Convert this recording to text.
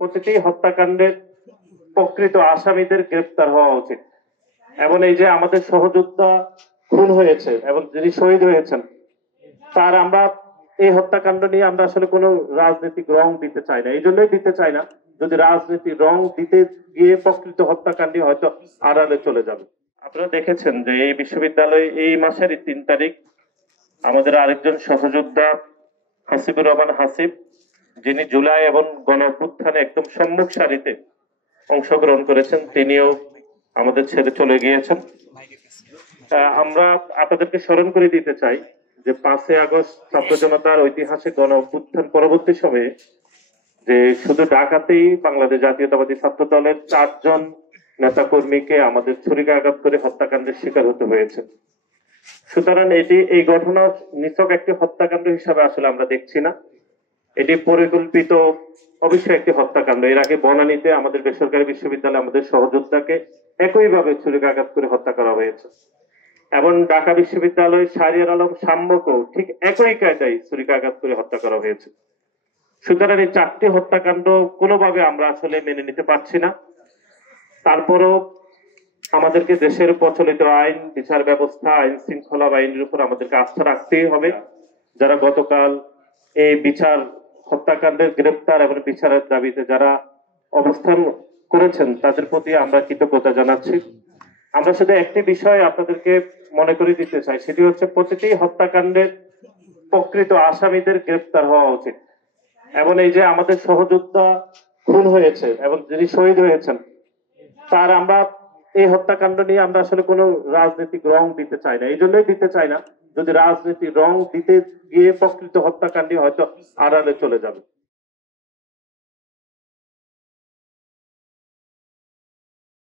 প্রতিটি হত্যাকাণ্ডের প্রকৃত আসামিদের গ্রেপ্তার হওয়া উচিত। এবং এই যে আমাদের সহযোদ্ধা খুন হয়েছে এবং যিনি শহীদ হয়েছেন, তার আমরা এই হত্যাকাণ্ড নিয়ে আমরা আসলে কোনো রাজনৈতিক রং দিতে চাই না। এই জন্যই দিতে চাই না, যদি রাজনীতি রং দিতে গিয়ে প্রকৃত হত্যাকাণ্ডই হয়তো আড়ালে চলে যাবে। আপনারা দেখেছেন যে এই বিশ্ববিদ্যালয়ে এই মাসের ৩ তারিখ আমাদের আরেকজন সহযোদ্ধা হাসিবুর রহমান হাসিব, যিনি জুলাই এবং গণ অভ্যুত্থানে একদম সম্মুখ সারিতে অংশগ্রহণ করেছেন, তিনিও আমাদের ছেড়ে চলে গিয়েছেন। আমরা আপনাদেরকে স্মরণ করে দিতে চাই যে 5ই আগস্ট ছাত্র জনতার ঐতিহাসিক গণ অভ্যুত্থান পরবর্তী সময়ে যে শুধু ঢাকাতেই বাংলাদেশ জাতীয়তাবাদী ছাত্র দলের 4 জন নেতা কর্মীকে আমাদের ছুরিকাঘাত করে হত্যাকাণ্ডের শিকার হতে হয়েছে। সুতরাং এই ঘটনা নিছক একটি হত্যাকাণ্ড হিসাবে আসলে আমরা দেখছি না, এটি পরিকল্পিত অবশ্যই একটি হত্যাকাণ্ড। এর আগে বনানীতে আমাদের বেসরকারি বিশ্ববিদ্যালয়ে আমাদের সহযোদ্ধাকে একইভাবে ছুরিকাঘাত করে হত্যা করা হয়েছে এবং ঢাকা বিশ্ববিদ্যালয় শাহরিয়ার আলম সাম্যকেও ঠিক একই কায়দায় ছুরিকাঘাত করে হত্যা করা হয়েছে। সুতরাং এই 4টি হত্যাকাণ্ড কোনোভাবে আমরা আসলে মেনে নিতে পারছি না। তারপরও আমাদেরকে দেশের প্রচলিত আইন, বিচার ব্যবস্থা, আইন শৃঙ্খলা বাহিনীর উপর আমাদেরকে আস্থা রাখতেই হবে। যারা গতকাল এই বিচার হত্যাকাণ্ডের গ্রেপ্তার এবং বিচারের দাবিতে যারা অবস্থান করেছেন, তাদের প্রতি আমরা কৃতজ্ঞতা জানাচ্ছি। আমরা শুধু একটি বিষয় আপনাদেরকে মনে করে দিতে চাই, সেটি হচ্ছে প্রতিটি হত্যাকাণ্ডের প্রকৃত আসামিদের গ্রেপ্তার হওয়া উচিত। এবং এই যে আমাদের সহযোদ্ধা খুন হয়েছে এবং যিনি শহীদ হয়েছেন, তার আমরা এই হত্যাকাণ্ড নিয়ে আমরা আসলে কোনো রাজনৈতিক রং দিতে চাই না। এই জন্যই দিতে চাই না, যদি রাজনীতি রং দিতে গিয়ে প্রকৃত হত্যাকাণ্ডই হয়তো আড়ালে চলে যাবে।